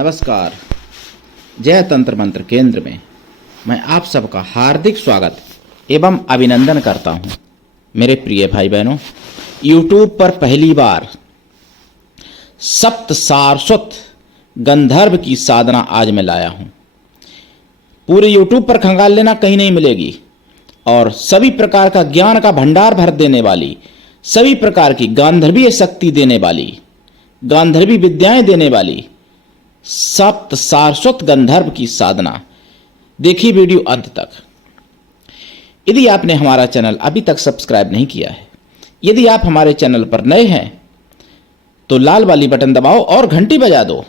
नमस्कार। जय तंत्र मंत्र केंद्र में मैं आप सबका हार्दिक स्वागत एवं अभिनंदन करता हूं। मेरे प्रिय भाई बहनों, YouTube पर पहली बार सप्त सारस्वत गंधर्व की साधना आज मैं लाया हूं। पूरे YouTube पर खंगाल लेना, कहीं नहीं मिलेगी। और सभी प्रकार का ज्ञान का भंडार भर देने वाली, सभी प्रकार की गांधर्वीय शक्ति देने वाली, गांधर्वी विद्याएं देने वाली सप्त सारस्वत गंधर्व की साधना। देखिए वीडियो अंत तक। यदि आपने हमारा चैनल अभी तक सब्सक्राइब नहीं किया है, यदि आप हमारे चैनल पर नए हैं तो लाल वाली बटन दबाओ और घंटी बजा दो।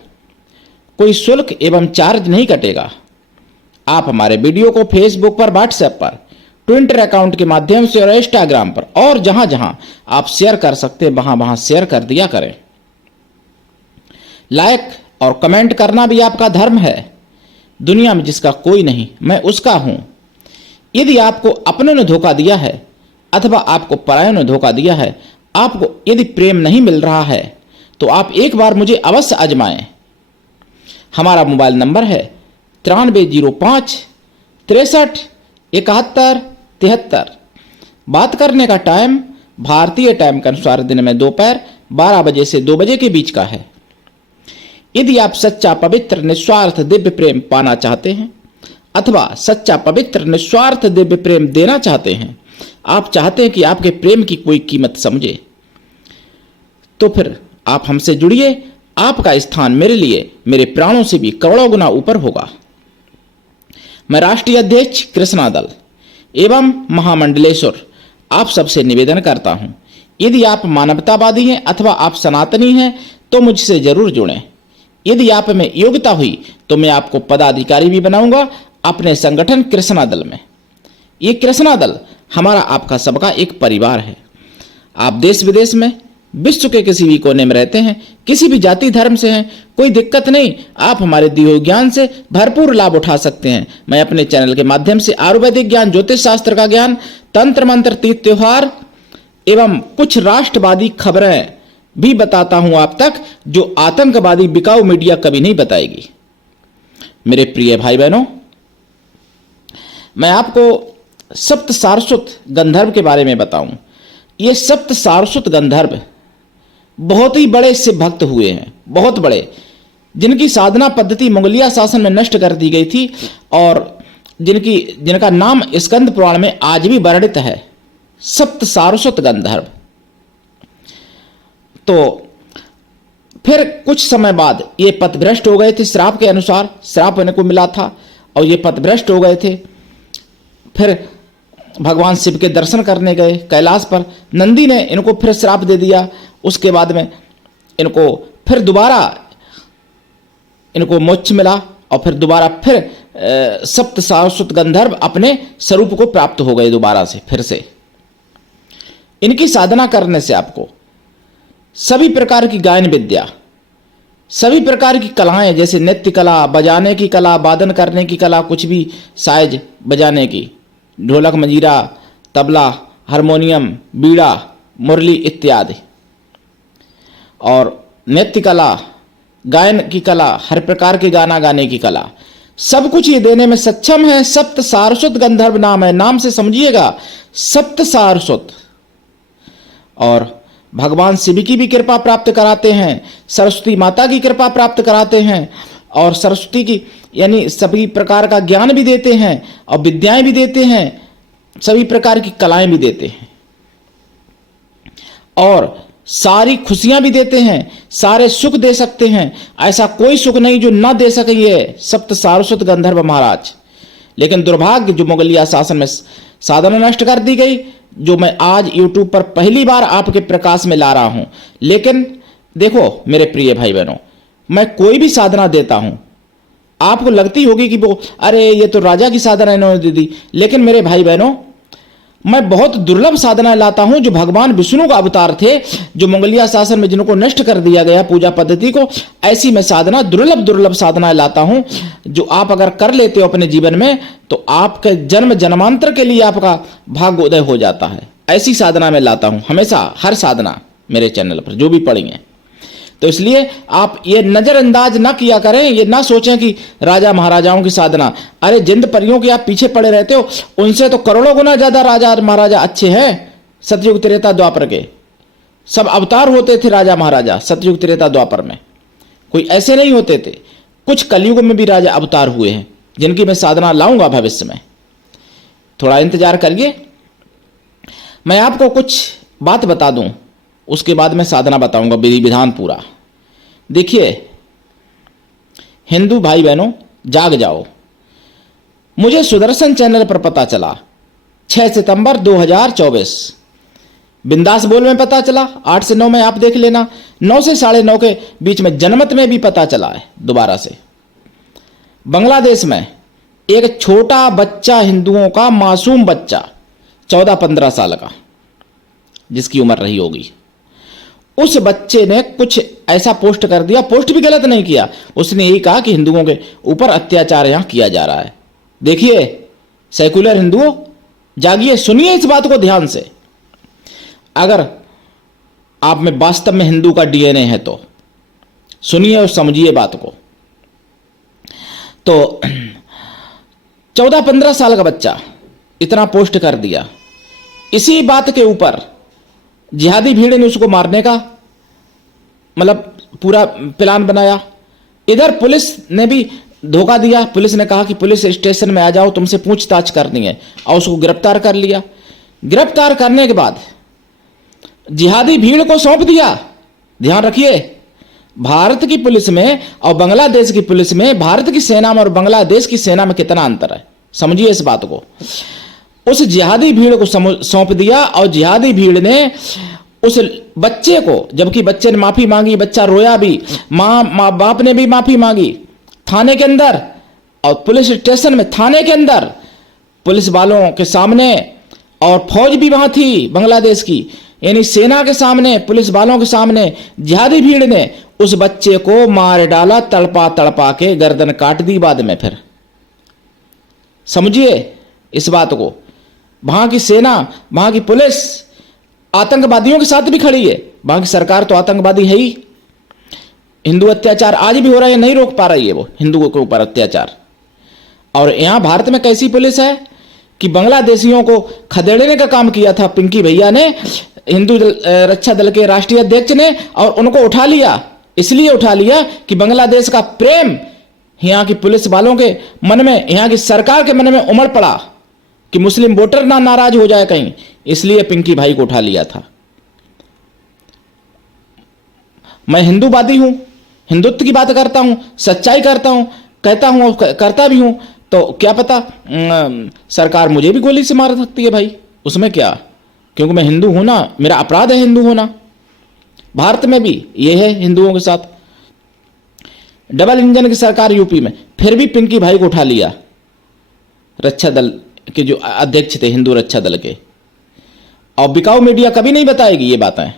कोई शुल्क एवं चार्ज नहीं कटेगा। आप हमारे वीडियो को फेसबुक पर, व्हाट्सएप पर, ट्विटर अकाउंट के माध्यम से और इंस्टाग्राम पर और जहां जहां आप शेयर कर सकते हैं वहां वहां शेयर कर दिया करें। लाइक और कमेंट करना भी आपका धर्म है। दुनिया में जिसका कोई नहीं, मैं उसका हूं। यदि आपको अपनों ने धोखा दिया है अथवा आपको परायों ने धोखा दिया है, आपको यदि प्रेम नहीं मिल रहा है तो आप एक बार मुझे अवश्य आजमाएं। हमारा मोबाइल नंबर है 9305 63 71 73। बात करने का टाइम भारतीय टाइम के अनुसार दिन में दोपहर 12 बजे से 2 बजे के बीच का है। यदि आप सच्चा पवित्र निस्वार्थ दिव्य प्रेम पाना चाहते हैं अथवा सच्चा पवित्र निस्वार्थ दिव्य प्रेम देना चाहते हैं, आप चाहते हैं कि आपके प्रेम की कोई कीमत समझे, तो फिर आप हमसे जुड़िए। आपका स्थान मेरे लिए मेरे प्राणों से भी करोड़ों गुना ऊपर होगा। मैं राष्ट्रीय अध्यक्ष कृष्णा दल एवं महामंडलेश्वर आप सबसे निवेदन करता हूं, यदि आप मानवतावादी हैं अथवा आप सनातनी हैं तो मुझसे जरूर जुड़ें। यदि आप में योग्यता हुई तो मैं आपको पदाधिकारी भी बनाऊंगा अपने संगठन कृष्णा दल में। ये कृष्णा दल हमारा आपका सबका एक परिवार है। आप देश विदेश में, विश्व के किसी भी कोने में रहते हैं, किसी भी जाति धर्म से हैं, कोई दिक्कत नहीं। आप हमारे दिए हुए ज्ञान से भरपूर लाभ उठा सकते हैं। मैं अपने चैनल के माध्यम से आयुर्वेदिक ज्ञान, ज्योतिष शास्त्र का ज्ञान, तंत्र मंत्र, तीज त्योहार एवं कुछ राष्ट्रवादी खबरें भी बताता हूं आप तक, जो आतंकवादी बिकाऊ मीडिया कभी नहीं बताएगी। मेरे प्रिय भाई बहनों, मैं आपको सप्त सारस्वत गंधर्व के बारे में बताऊं। ये सप्त सारस्वत गंधर्व बहुत ही बड़े शिव भक्त हुए हैं, बहुत बड़े, जिनकी साधना पद्धति मुगलिया शासन में नष्ट कर दी गई थी और जिनका नाम स्कंद पुराण में आज भी वर्णित है, सप्त सारस्वत गंधर्व। तो फिर कुछ समय बाद ये पथभ्रष्ट हो गए थे। श्राप के अनुसार श्राप इनको को मिला था और ये पथभ्रष्ट हो गए थे। फिर भगवान शिव के दर्शन करने गए कैलाश पर। नंदी ने इनको फिर श्राप दे दिया। उसके बाद में इनको फिर दोबारा इनको मोक्ष मिला और फिर दोबारा फिर सप्त सारस्वत गंधर्व अपने स्वरूप को प्राप्त हो गए दोबारा से, फिर से। इनकी साधना करने से आपको सभी प्रकार की गायन विद्या, सभी प्रकार की कलाएं, जैसे नृत्य कला, बजाने की कला, वादन करने की कला, कुछ भी साज बजाने की, ढोलक, मंजीरा, तबला, हारमोनियम, बीड़ा, मुरली इत्यादि, और नृत्य कला, गायन की कला, हर प्रकार के गाना गाने की कला, सब कुछ ये देने में सक्षम है। सप्त सारस्वत गंधर्व नाम है। नाम से समझिएगा, सप्त सारस्वत। और भगवान शिव की भी कृपा प्राप्त कराते हैं, सरस्वती माता की कृपा प्राप्त कराते हैं, और सरस्वती की यानी सभी प्रकार का ज्ञान भी देते हैं और विद्याएं भी देते हैं, सभी प्रकार की कलाएं भी देते हैं और सारी खुशियां भी देते हैं, सारे सुख दे सकते हैं। ऐसा कोई सुख नहीं जो ना दे सके ये सप्त सारस्वत गंधर्व महाराज। लेकिन दुर्भाग्य जो मुगलिया शासन में साधना नष्ट कर दी गई, जो मैं आज YouTube पर पहली बार आपके प्रकाश में ला रहा हूं। लेकिन देखो मेरे प्रिय भाई बहनों, मैं कोई भी साधना देता हूं, आपको लगती होगी कि वो अरे ये तो राजा की साधना इन्होंने दे दी, लेकिन मेरे भाई बहनों, मैं बहुत दुर्लभ साधना लाता हूं जो भगवान विष्णु का अवतार थे, जो मुगलिया शासन में जिनको नष्ट कर दिया गया पूजा पद्धति को। ऐसी मैं साधना दुर्लभ साधना लाता हूं जो आप अगर कर लेते हो अपने जीवन में तो आपके जन्म जन्मांतर के लिए आपका भाग्य उदय हो जाता है। ऐसी साधना मैं लाता हूं हमेशा, हर साधना मेरे चैनल पर जो भी पढ़ी है। तो इसलिए आप ये नजरअंदाज ना किया करें, ये ना सोचें कि राजा महाराजाओं की साधना, अरे जिंद परियों के आप पीछे पड़े रहते हो, उनसे तो करोड़ों गुना ज्यादा राजा महाराजा अच्छे हैं। सतयुग त्रेता द्वापर के सब अवतार होते थे राजा महाराजा, सतयुग त्रेता द्वापर में कोई ऐसे नहीं होते थे। कुछ कलयुग में भी राजा अवतार हुए हैं जिनकी मैं साधना लाऊंगा भविष्य में, थोड़ा इंतजार करिए। मैं आपको कुछ बात बता दूं, उसके बाद मैं साधना बताऊंगा, विधि विधान पूरा। देखिए हिंदू भाई बहनों, जाग जाओ। मुझे सुदर्शन चैनल पर पता चला 6 सितंबर 2024, बिंदास बोल में पता चला। 8 से 9 में आप देख लेना, 9 से 9:30 के बीच में जनमत में भी पता चला है दोबारा से। बांग्लादेश में एक छोटा बच्चा, हिंदुओं का मासूम बच्चा 14-15 साल का, जिसकी उम्र रही होगी, उस बच्चे ने कुछ ऐसा पोस्ट कर दिया। पोस्ट भी गलत नहीं किया, उसने यही कहा कि हिंदुओं के ऊपर अत्याचार यहां किया जा रहा है। देखिए सेकुलर हिंदुओं, जागिए, सुनिए इस बात को ध्यान से। अगर आप में वास्तव में हिंदू का डीएनए है तो सुनिए और समझिए बात को। तो 14-15 साल का बच्चा इतना पोस्ट कर दिया, इसी बात के ऊपर जिहादी भीड़ ने उसको मारने का मतलब पूरा प्लान बनाया। इधर पुलिस ने भी धोखा दिया, पुलिस ने कहा कि पुलिस स्टेशन में आ जाओ, तुमसे पूछताछ करनी है, और उसको गिरफ्तार कर लिया। गिरफ्तार करने के बाद जिहादी भीड़ को सौंप दिया। ध्यान रखिए, भारत की पुलिस में और बांग्लादेश की पुलिस में, भारत की सेना में और बांग्लादेश की सेना में कितना अंतर है, समझिए इस बात को। उस जिहादी भीड़ को सौंप दिया, और जिहादी भीड़ ने उस बच्चे को, जबकि बच्चे ने माफी मांगी, बच्चा रोया भी, माँ बाप ने भी माफी मांगी थाने के अंदर, और पुलिस स्टेशन में, थाने के अंदर पुलिस वालों के सामने, और फौज भी वहां थी बांग्लादेश की, यानी सेना के सामने, पुलिस वालों के सामने जिहादी भीड़ ने उस बच्चे को मार डाला, तड़पा तड़पा के गर्दन काट दी बाद में। फिर समझिए इस बात को। वहां की सेना, वहां की पुलिस आतंकवादियों के साथ भी खड़ी है। वहां की सरकार तो आतंकवादी है ही। हिंदू अत्याचार आज भी हो रहा है, नहीं रोक पा रही है वो हिंदुओं के ऊपर अत्याचार। और यहां भारत में कैसी पुलिस है कि बांग्लादेशियों को खदेड़ने का काम किया था पिंकी भैया ने, हिंदू रक्षा दल के राष्ट्रीय अध्यक्ष ने, और उनको उठा लिया। इसलिए उठा लिया कि बांग्लादेश का प्रेम यहां की पुलिस वालों के मन में, यहां की सरकार के मन में उमड़ पड़ा कि मुस्लिम वोटर ना नाराज हो जाए कहीं, इसलिए पिंकी भाई को उठा लिया था। मैं हिंदूवादी हूं, हिंदुत्व की बात करता हूं, सच्चाई करता हूं, कहता हूं, करता भी हूं, तो क्या पता सरकार मुझे भी गोली से मार सकती है भाई, उसमें क्या, क्योंकि मैं हिंदू हूं ना, मेरा अपराध है हिंदू होना। भारत में भी ये है हिंदुओं के साथ। डबल इंजन की सरकार यूपी में, फिर भी पिंकी भाई को उठा लिया, रक्षा दल के जो अध्यक्ष थे हिंदू रक्षा दल के। और बिकाऊ मीडिया कभी नहीं बताएगी ये बातें,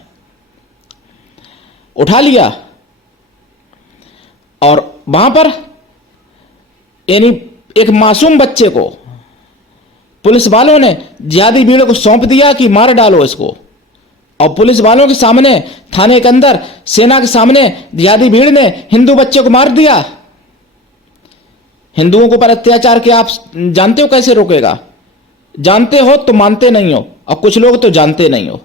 उठा लिया। और वहां पर यानी एक मासूम बच्चे को पुलिस वालों ने जिहादी भीड़ को सौंप दिया कि मार डालो इसको, और पुलिस वालों के सामने, थाने के अंदर, सेना के सामने जिहादी भीड़ ने हिंदू बच्चे को मार दिया। हिंदुओं के ऊपर अत्याचार के आप जानते हो कैसे रोकेगा? जानते हो तो मानते नहीं हो, और कुछ लोग तो जानते नहीं हो।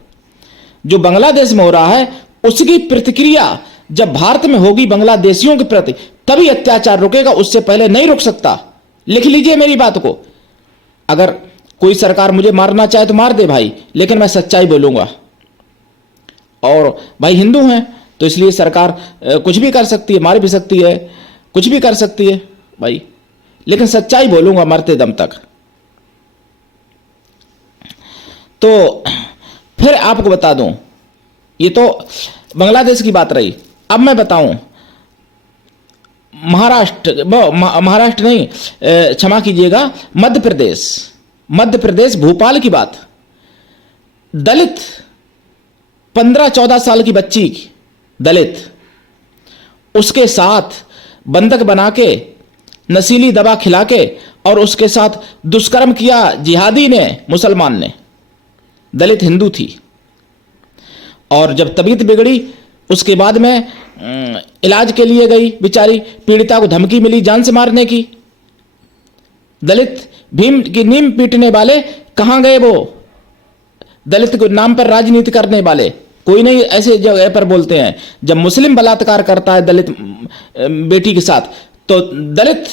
जो बांग्लादेश में हो रहा है उसकी प्रतिक्रिया जब भारत में होगी बांग्लादेशियों के प्रति, तभी अत्याचार रुकेगा, उससे पहले नहीं रुक सकता। लिख लीजिए मेरी बात को। अगर कोई सरकार मुझे मारना चाहे तो मार दे भाई, लेकिन मैं सच्चाई बोलूंगा। और भाई हिंदू हैं तो इसलिए सरकार कुछ भी कर सकती है, मार भी सकती है, कुछ भी कर सकती है भाई, लेकिन सच्चाई बोलूंगा मरते दम तक। तो फिर आपको बता दूं, ये तो बांग्लादेश की बात रही। अब मैं बताऊं महाराष्ट्र नहीं, क्षमा कीजिएगा, मध्य प्रदेश भोपाल की बात। दलित 15-14 साल की बच्ची, दलित, उसके साथ बंधक बना के, नशीली दवा खिला के, और उसके साथ दुष्कर्म किया जिहादी ने, मुसलमान ने। दलित हिंदू थी, और जब तबीयत बिगड़ी उसके बाद में इलाज के लिए गई बेचारी, पीड़िता को धमकी मिली जान से मारने की। दलित भीम की नीम पीटने वाले कहां गए? वो दलित के नाम पर राजनीति करने वाले कोई नहीं ऐसे जगह पर बोलते हैं। जब मुस्लिम बलात्कार करता है दलित बेटी के साथ, तो दलित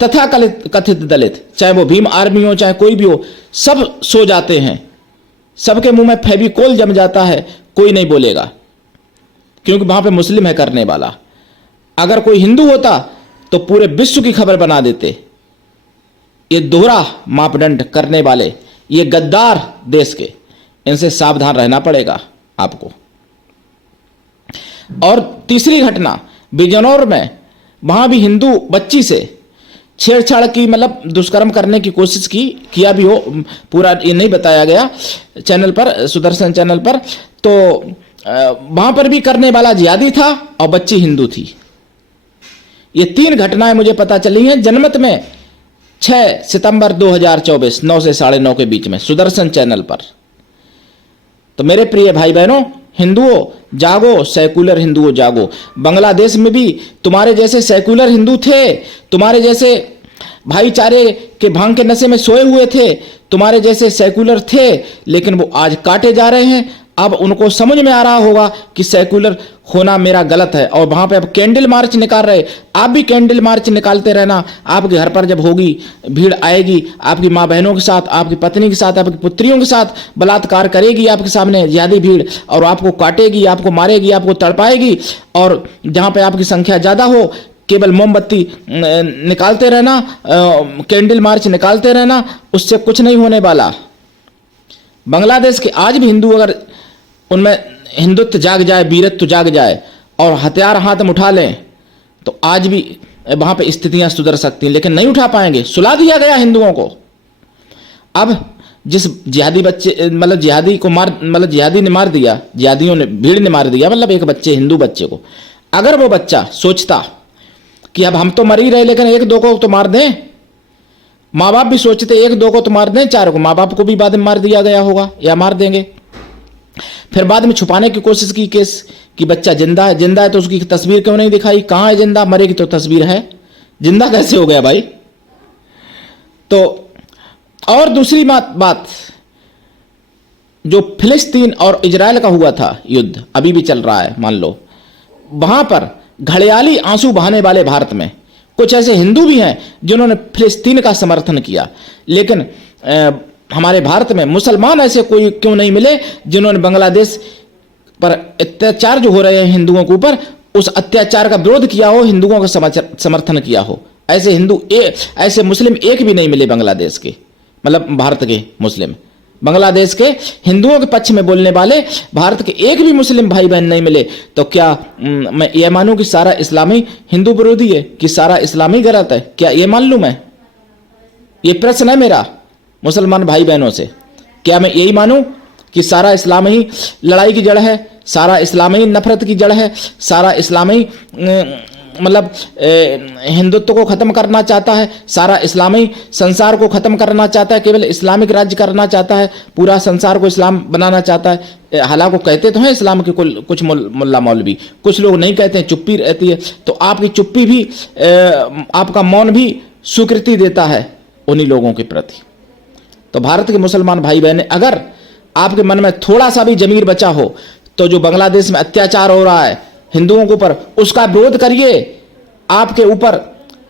तथा कथित दलित, चाहे वो भीम आर्मी हो चाहे कोई भी हो, सब सो जाते हैं, सबके मुंह में फेविकोल जम जाता है, कोई नहीं बोलेगा, क्योंकि वहां पे मुस्लिम है करने वाला। अगर कोई हिंदू होता तो पूरे विश्व की खबर बना देते। ये दोहरा मापदंड करने वाले, ये गद्दार देश के, इनसे सावधान रहना पड़ेगा आपको। और तीसरी घटना बिजनौर में, वहां भी हिंदू बच्ची से छेड़छाड़ की, मतलब दुष्कर्म करने की कोशिश किया भी हो, पूरा ये नहीं बताया गया चैनल पर, सुदर्शन चैनल पर। तो वहां पर भी करने वाला जिहादी था और बच्ची हिंदू थी। ये 3 घटनाएं मुझे पता चली हैं जनमत में 6 सितंबर 2024 9 से 9:30 के बीच में सुदर्शन चैनल पर। तो मेरे प्रिय भाई बहनों, हिंदुओं जागो, सेकुलर हिंदुओं जागो। बांग्लादेश में भी तुम्हारे जैसे सेकुलर हिंदू थे, तुम्हारे जैसे भाईचारे के भांग के नशे में सोए हुए थे, तुम्हारे जैसे सेकुलर थे, लेकिन वो आज काटे जा रहे हैं। अब उनको समझ में आ रहा होगा कि सेकुलर होना मेरा गलत है, और वहां पे अब कैंडल मार्च निकाल रहे। आप भी कैंडल मार्च निकालते रहना। आपके घर पर जब होगी भीड़ आएगी, आपकी माँ बहनों के साथ, आपकी पत्नी के साथ, आपकी पुत्रियों के साथ बलात्कार करेगी आपके सामने ज्यादा भीड़, और आपको काटेगी, आपको मारेगी, आपको तड़पाएगी। और जहां पे आपकी संख्या ज्यादा हो, केवल मोमबत्ती निकालते रहना, कैंडल मार्च निकालते रहना, उससे कुछ नहीं होने वाला। बांग्लादेश के आज भी हिंदू अगर उनमें हिंदुत्व जाग जाए, वीरत्व जाग जाए और हथियार हाथ में उठा लें, तो आज भी वहां पे स्थितियां सुधर सकती हैं, लेकिन नहीं उठा पाएंगे। सुला दिया गया हिंदुओं को। अब जिस जिहादी बच्चे, मतलब जिहादी को मतलब जिहादी ने मार दिया, जिहादियों ने, भीड़ ने मार दिया, मतलब एक बच्चे, हिंदू बच्चे को। अगर वो बच्चा सोचता कि अब हम तो मर ही रहे, लेकिन 1-2 को तो मार दें, माँ बाप भी सोचते 1-2 को तो मार दें, 4 को, माँ बाप को भी बाद में मार दिया गया होगा या मार देंगे। फिर बाद में छुपाने की कोशिश की केस कि बच्चा जिंदा है। जिंदा है तो उसकी तस्वीर क्यों नहीं दिखाई? कहां है जिंदा? मरे की तो तस्वीर है, जिंदा कैसे हो गया भाई? तो और दूसरी बात, जो फिलिस्तीन और इजराइल का हुआ था युद्ध, अभी भी चल रहा है मान लो, वहां पर घड़ियाली आंसू बहाने वाले भारत में कुछ ऐसे हिंदू भी हैं जिन्होंने फिलिस्तीन का समर्थन किया, लेकिन हमारे भारत में मुसलमान ऐसे कोई क्यों नहीं मिले जिन्होंने बांग्लादेश पर अत्याचार जो हो रहे हैं हिंदुओं के ऊपर, उस अत्याचार का विरोध किया हो, हिंदुओं का समर्थन किया हो। ऐसे हिंदू, ऐसे मुस्लिम एक भी नहीं मिले बांग्लादेश के, मतलब भारत के मुस्लिम। बांग्लादेश के हिंदुओं के पक्ष में बोलने वाले भारत के एक भी मुस्लिम भाई बहन नहीं मिले। तो क्या मैं ये मानूं कि सारा इस्लामी हिंदू विरोधी है, कि सारा इस्लामी गलत है? क्या ये मान लूं मैं? ये प्रश्न है मेरा मुसलमान भाई बहनों से। क्या मैं यही मानूं कि सारा इस्लाम ही लड़ाई की जड़ है, सारा इस्लाम ही नफरत की जड़ है, सारा इस्लाम ही मतलब हिंदुत्व को खत्म करना चाहता है, सारा इस्लामी संसार को खत्म करना चाहता है, केवल इस्लामिक राज्य करना चाहता है, पूरा संसार को इस्लाम बनाना चाहता है? हालांकि कहते तो हैं इस्लाम के कुछ मुल्ला मौलवी, कुछ लोग नहीं कहते हैं, चुप्पी रहती है। तो आपकी चुप्पी भी, आपका मौन भी स्वीकृति देता है उन्हीं लोगों के प्रति। तो भारत के मुसलमान भाई बहन, अगर आपके मन में थोड़ा सा भी जमीर बचा हो, तो जो बांग्लादेश में अत्याचार हो रहा है हिंदुओं के ऊपर, उसका विरोध करिए। आपके ऊपर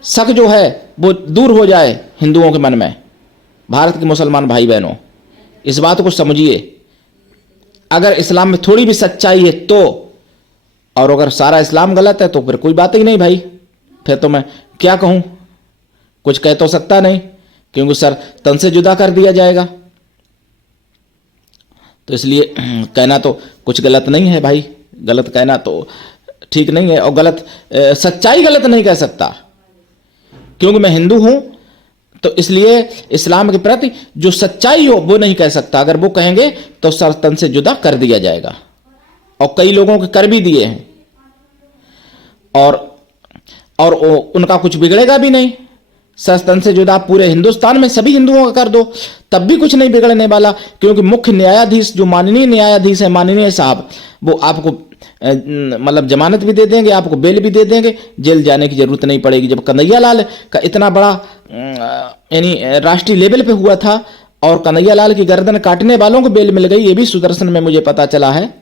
शक जो है वो दूर हो जाए हिंदुओं के मन में। भारत के मुसलमान भाई बहनों, इस बात को समझिए। अगर इस्लाम में थोड़ी भी सच्चाई है तो, और अगर सारा इस्लाम गलत है तो फिर कोई बात ही नहीं भाई। फिर तो मैं क्या कहूं, कुछ कह तो सकता नहीं, क्योंकि सर तन से जुदा कर दिया जाएगा। तो इसलिए कहना तो कुछ गलत नहीं है भाई, गलत कहना तो ठीक नहीं है, और गलत सच्चाई गलत नहीं कह सकता, क्योंकि मैं हिंदू हूं। तो इसलिए इस्लाम के प्रति जो सच्चाई हो वो नहीं कह सकता। अगर वो कहेंगे तो सर तन से जुदा कर दिया जाएगा, और कई लोगों के कर भी दिए हैं, और उनका कुछ बिगड़ेगा भी नहीं। सस्तन से जुदा पूरे हिंदुस्तान में सभी हिंदुओं का कर दो, तब भी कुछ नहीं बिगड़ने वाला, क्योंकि मुख्य न्यायाधीश जो माननीय न्यायाधीश है, माननीय साहब, वो आपको मतलब जमानत भी दे देंगे, आपको बेल भी दे देंगे, जेल जाने की जरूरत नहीं पड़ेगी। जब कन्हैया लाल का इतना बड़ा यानी राष्ट्रीय लेवल पे हुआ था और कन्हैया लाल की गर्दन काटने वालों को बेल मिल गई, ये भी सुदर्शन में मुझे पता चला है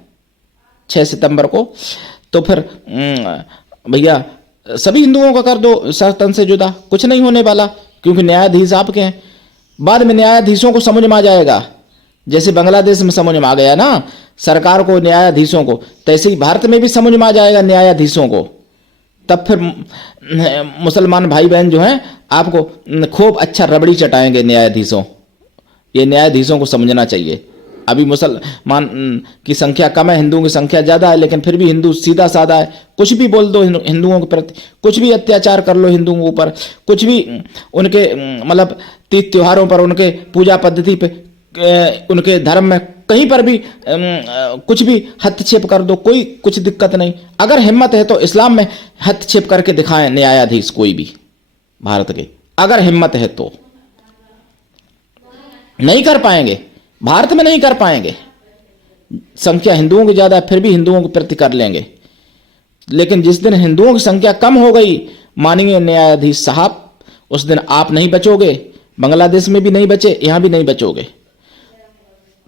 6 सितंबर को। तो फिर भैया सभी हिंदुओं का कर दो सस्तन से जुदा, कुछ नहीं होने वाला, क्योंकि न्यायाधीश आपके हैं। बाद में न्यायाधीशों को समझ में आ जाएगा, जैसे बांग्लादेश में समझ में आ गया ना सरकार को, न्यायाधीशों को, तैसे ही भारत में भी समझ में आ जाएगा न्यायाधीशों को। तब फिर मुसलमान भाई बहन जो हैं आपको खूब अच्छा रबड़ी चटाएंगे न्यायाधीशों। ये न्यायाधीशों को समझना चाहिए। अभी मुसलमान की संख्या कम है, हिंदुओं की संख्या ज़्यादा है, लेकिन फिर भी हिंदू सीधा साधा है। कुछ भी बोल दो हिंदुओं के प्रति, कुछ भी अत्याचार कर लो हिंदुओं के ऊपर, कुछ भी उनके मतलब तीज त्योहारों पर, उनके पूजा पद्धति पे, उनके धर्म में कहीं पर भी कुछ भी हस्तक्षेप कर दो, कोई कुछ दिक्कत नहीं। अगर हिम्मत है तो इस्लाम में हस्तक्षेप करके दिखाएं न्यायाधीश कोई भी भारत के, अगर हिम्मत है तो। नहीं कर पाएंगे, भारत में नहीं कर पाएंगे, संख्या हिंदुओं की ज्यादा है, फिर भी हिंदुओं के प्रति कर लेंगे। लेकिन जिस दिन हिंदुओं की संख्या कम हो गई माननीय न्यायाधीश साहब, उस दिन आप नहीं बचोगे, बांग्लादेश में भी नहीं बचे, यहां भी नहीं बचोगे।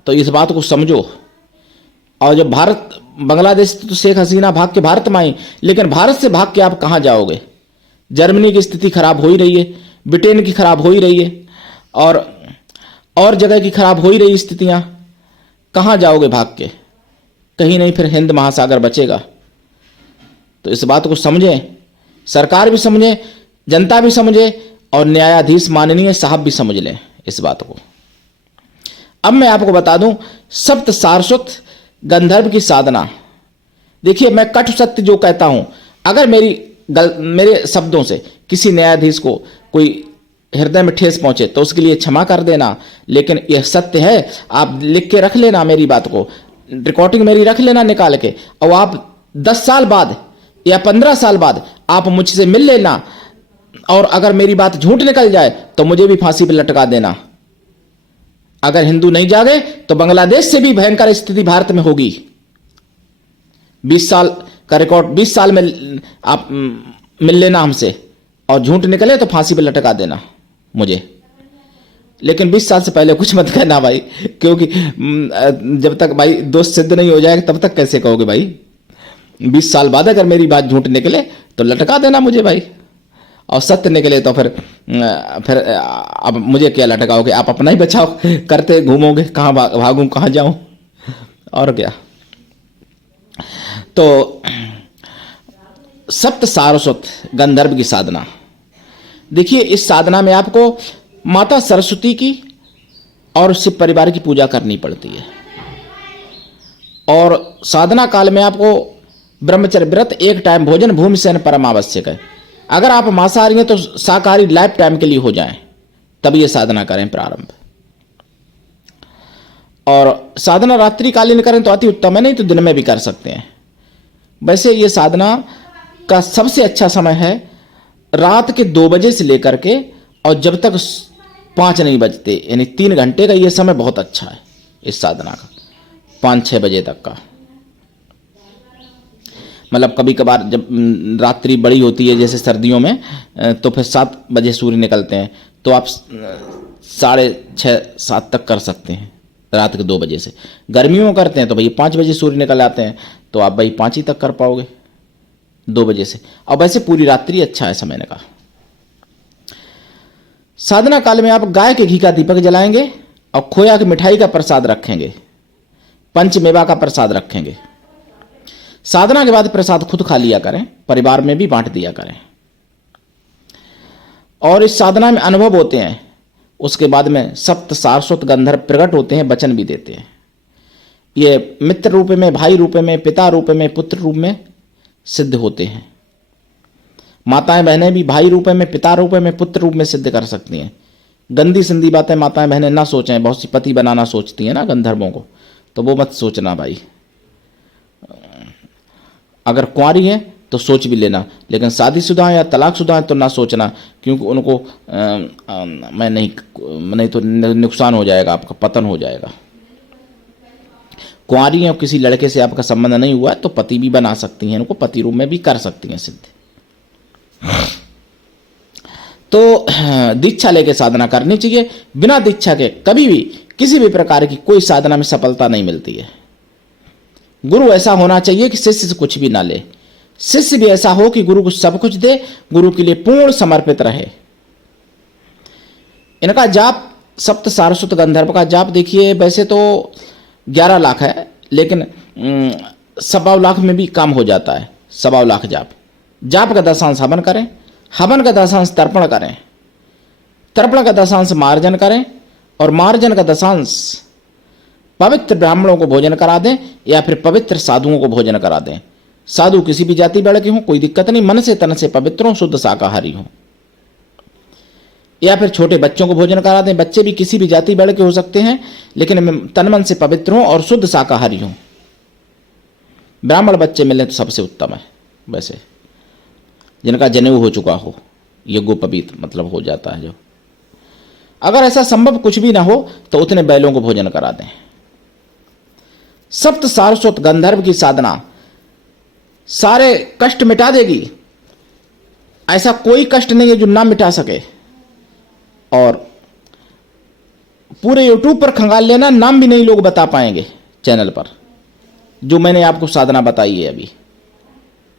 तो इस बात को समझो। और जब भारत बांग्लादेश तो शेख हसीना भाग के भारत में आई, लेकिन भारत से भाग के आप कहां जाओगे? जर्मनी की स्थिति खराब हो ही रही है, ब्रिटेन की खराब हो ही रही है, और जगह की खराब हो ही रही स्थितियां, कहां जाओगे भाग के? कहीं नहीं, फिर हिंद महासागर बचेगा। तो इस बात को समझें, सरकार भी समझे, जनता भी समझे, और न्यायाधीश माननीय साहब भी समझ लें इस बात को। अब मैं आपको बता दूं सप्त सारस्वत गंधर्व की साधना। देखिए, मैं कटु सत्य जो कहता हूं, अगर मेरे शब्दों से किसी न्यायाधीश को कोई हृदय में ठेस पहुंचे तो उसके लिए क्षमा कर देना, लेकिन यह सत्य है। आप लिख के रख लेना मेरी बात को, रिकॉर्डिंग मेरी रख लेना निकाल के, और आप 10 साल बाद या 15 साल बाद आप मुझसे मिल लेना, और अगर मेरी बात झूठ निकल जाए तो मुझे भी फांसी पर लटका देना। अगर हिंदू नहीं जागे तो बांग्लादेश से भी भयंकर स्थिति भारत में होगी। 20 साल का रिकॉर्ड, 20 साल में आप मिल लेना हमसे, और झूठ निकले तो फांसी पर लटका देना मुझे। लेकिन 20 साल से पहले कुछ मत कहना भाई, क्योंकि जब तक भाई दोस्त सिद्ध नहीं हो जाएगा तब तक कैसे कहोगे भाई। 20 साल बाद अगर मेरी बात झूठ निकले तो लटका देना मुझे भाई, और सत्य निकले तो फिर अब मुझे क्या लटकाओगे? आप अपना ही बचाओ करते घूमोगे, कहाँ भागूं, कहाँ जाऊं, और क्या। तो सप्त सारस्वत गंधर्व की साधना, देखिए इस साधना में आपको माता सरस्वती की और शिव परिवार की पूजा करनी पड़ती है। और साधना काल में आपको ब्रह्मचर्य व्रत, एक टाइम भोजन, भूमि शयन परम आवश्यक है। अगर आप मांसाहारी हैं तो शाकाहारी लाइफ टाइम के लिए हो जाएं, तब ये साधना करें प्रारंभ। और साधना रात्रिकालीन करें तो अति उत्तम है, नहीं तो दिन में भी कर सकते हैं। वैसे ये साधना का सबसे अच्छा समय है रात के 2 बजे से लेकर के और जब तक 5 नहीं बजते, यानी 3 घंटे का ये समय बहुत अच्छा है इस साधना का, 5-6 बजे तक का। मतलब कभी कभार जब रात्रि बड़ी होती है जैसे सर्दियों में, तो फिर 7 बजे सूर्य निकलते हैं, तो आप 6:30-7 तक कर सकते हैं रात के 2 बजे से। गर्मियों में करते हैं तो भाई 5 बजे सूर्य निकल आते हैं, तो आप भाई 5 ही तक कर पाओगे 2 बजे से। और वैसे पूरी रात्रि अच्छा है समय का। साधना काल में आप गाय के घी का दीपक जलाएंगे और खोया की मिठाई का प्रसाद रखेंगे, पंचमेवा का प्रसाद रखेंगे। साधना के बाद प्रसाद खुद खा लिया करें, परिवार में भी बांट दिया करें। और इस साधना में अनुभव होते हैं, उसके बाद में सप्त सारस्वत गंधर्व प्रकट होते हैं, वचन भी देते हैं। ये मित्र रूप में, भाई रूप में, पिता रूप में, पुत्र रूप में सिद्ध होते हैं। माताएं बहनें भी भाई रूप में, पिता रूप में, पुत्र रूप में सिद्ध कर सकती हैं। गंदी संदी बातें माताएं बहनें ना सोचें, बहुत सी पति बनाना सोचती हैं ना गंधर्वों को, तो वो मत सोचना भाई। अगर कुंवारी है तो सोच भी लेना, लेकिन शादीशुदा हैं या तलाकशुदा हैं तो ना सोचना, क्योंकि उनको मैं नहीं तो नुकसान हो जाएगा, आपका पतन हो जाएगा। कुंवारी हैं और किसी लड़के से आपका संबंध नहीं हुआ है तो पति भी बना सकती हैं, उनको पति रूप में भी कर सकती हैं सिद्ध। तो दीक्षा लेके साधना करनी चाहिए। बिना दीक्षा के कभी भी किसी भी प्रकार की कोई साधना में सफलता नहीं मिलती है। गुरु ऐसा होना चाहिए कि शिष्य से कुछ भी ना ले, शिष्य भी ऐसा हो कि गुरु को सब कुछ दे, गुरु के लिए पूर्ण समर्पित रहे। इनका जाप सप्त सारस्वत गंधर्व का जाप देखिए, वैसे तो 11 लाख है, लेकिन 1.25 लाख में भी काम हो जाता है। 1.25 लाख जाप का 10 हवन करें, हवन का 10 तर्पण करें, तर्पण का 10 मार्जन करें, और मार्जन का 10 पवित्र ब्राह्मणों को भोजन करा दें या फिर पवित्र साधुओं को भोजन करा दें। साधु किसी भी जाति वर्ग के हों, कोई दिक्कत नहीं, मन से तन से पवित्र हों, शुद्ध शाकाहारी हों। या फिर छोटे बच्चों को भोजन करा दें, बच्चे भी किसी भी जाति वर्ग के हो सकते हैं, लेकिन तन मन से पवित्र हों और शुद्ध शाकाहारी हों। ब्राह्मण बच्चे मिले तो सबसे उत्तम है, वैसे जिनका जनेऊ हो चुका हो, यज्ञोपवीत मतलब हो जाता है जो। अगर ऐसा संभव कुछ भी ना हो तो उतने बैलों को भोजन करा दें। सप्त सारस्वत गंधर्व की साधना सारे कष्ट मिटा देगी। ऐसा कोई कष्ट नहीं है जो ना मिटा सके। और पूरे यूट्यूब पर खंगाल लेना, नाम भी नहीं लोग बता पाएंगे चैनल पर, जो मैंने आपको साधना बताई है। अभी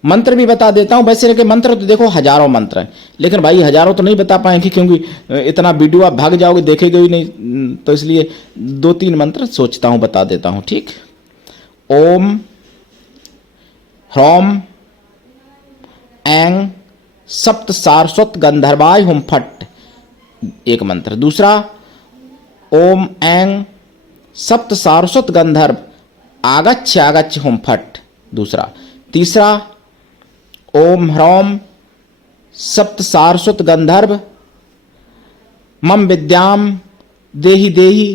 मंत्र भी बता देता हूं। वैसे के मंत्र तो देखो हजारों मंत्र हैं, लेकिन भाई हजारों तो नहीं बता पाएंगे, क्योंकि इतना वीडियो आप भाग जाओगे, देखेगे ही नहीं, तो इसलिए 2-3 मंत्र सोचता हूं बता देता हूं। ठीक, ओम ह्रौम ऐं सप्त सारस्वत गंधर्वाय हुम फट, एक मंत्र। दूसरा, ओम ऐं सप्त सारस्वत गंधर्व आगच्छ हुम फट, दूसरा। तीसरा, ओम ह्रौम सप्त सारस्वत गंधर्व मम विद्याम देहि देहि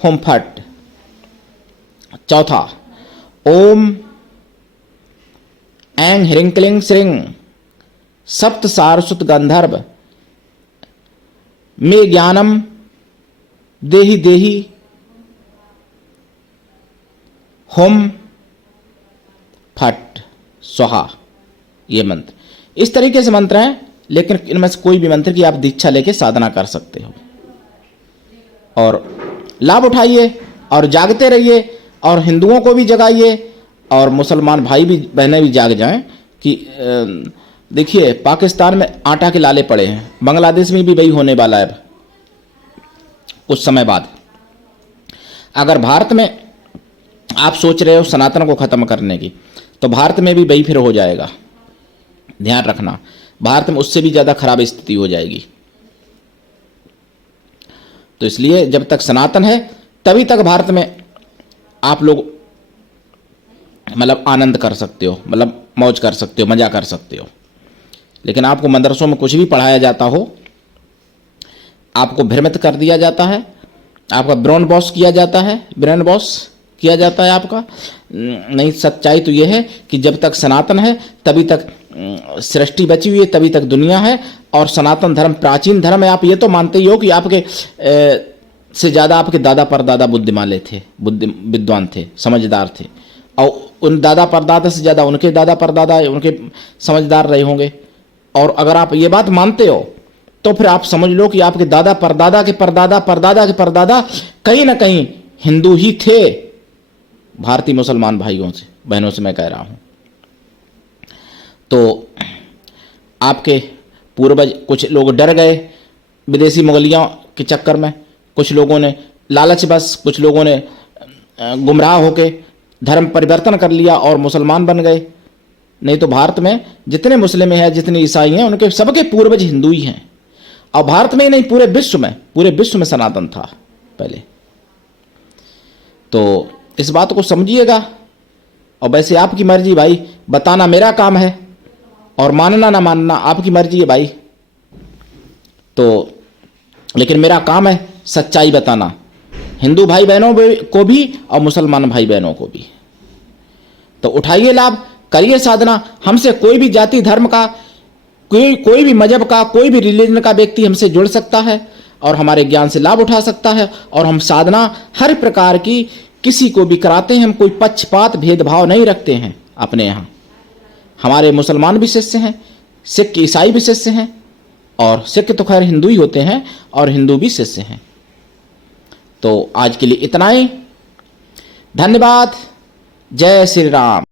हुम फट। चौथा, ओम ऐं ह्रीं क्लीं श्रीं सप्त सारस्वत गंधर्व मे ज्ञानम देहि देहि हुम फट स्वाहा। ये मंत्र इस तरीके से मंत्र हैं, लेकिन इनमें से कोई भी मंत्र की आप दीक्षा लेके साधना कर सकते हो। और लाभ उठाइए और जागते रहिए, और हिंदुओं को भी जगाइए और मुसलमान भाई भी बहनें भी जाग जाएं कि देखिए पाकिस्तान में आटा के लाले पड़े हैं, बांग्लादेश में भी वही होने वाला है कुछ समय बाद। अगर भारत में आप सोच रहे हो सनातन को खत्म करने की, तो भारत में भी वही फिर हो जाएगा। ध्यान रखना, भारत में उससे भी ज्यादा खराब स्थिति हो जाएगी। तो इसलिए जब तक सनातन है तभी तक भारत में आप लोग मतलब आनंद कर सकते हो, मतलब मौज कर सकते हो, मजा कर सकते हो। लेकिन आपको मदरसों में कुछ भी पढ़ाया जाता हो, आपको भ्रमित कर दिया जाता है, आपका ब्रेन वॉश किया जाता है, ब्रेन वॉश किया जाता है आपका। नहीं, सच्चाई तो यह है कि जब तक सनातन है तभी तक सृष्टि बची हुई है, तभी तक दुनिया है। और सनातन धर्म प्राचीन धर्म है। आप ये तो मानते ही हो कि आपके से ज़्यादा आपके दादा परदादा बुद्धिमान थे, विद्वान थे, समझदार थे, और उन दादा परदादा से ज़्यादा उनके दादा परदादा उनके समझदार रहे होंगे। और अगर आप ये बात मानते हो तो फिर आप समझ लो कि आपके दादा परदादा के परदादा परदादा के परदादा कहीं ना कहीं हिंदू ही थे। भारतीय मुसलमान भाइयों से बहनों से मैं कह रहा हूं। तो आपके पूर्वज कुछ लोग डर गए विदेशी मुगलियों के चक्कर में, कुछ लोगों ने लालच बस, कुछ लोगों ने गुमराह होके धर्म परिवर्तन कर लिया और मुसलमान बन गए। नहीं तो भारत में जितने मुस्लिम हैं, जितने ईसाई हैं, उनके सबके पूर्वज हिंदू ही हैं। और भारत में ही नहीं, पूरे विश्व में सनातन था पहले। तो इस बात को समझिएगा। और वैसे आपकी मर्जी भाई, बताना मेरा काम है और मानना ना मानना आपकी मर्जी है भाई। तो लेकिन मेरा काम है सच्चाई बताना, हिंदू भाई बहनों को भी और मुसलमान भाई बहनों को भी। तो उठाइए लाभ, करिए साधना। हमसे कोई भी जाति धर्म का, कोई भी मजहब का, कोई भी रिलीजन का व्यक्ति हमसे जुड़ सकता है और हमारे ज्ञान से लाभ उठा सकता है। और हम साधना हर प्रकार की किसी को भी कराते हैं। हम कोई पक्षपात भेदभाव नहीं रखते हैं अपने यहाँ। हमारे मुसलमान भी शिष्य हैं, सिख ईसाई भी शिष्य हैं, और सिख तो खैर हिंदू ही होते हैं और हिंदू भी शिष्य हैं। तो आज के लिए इतना ही। धन्यवाद। जय श्री राम।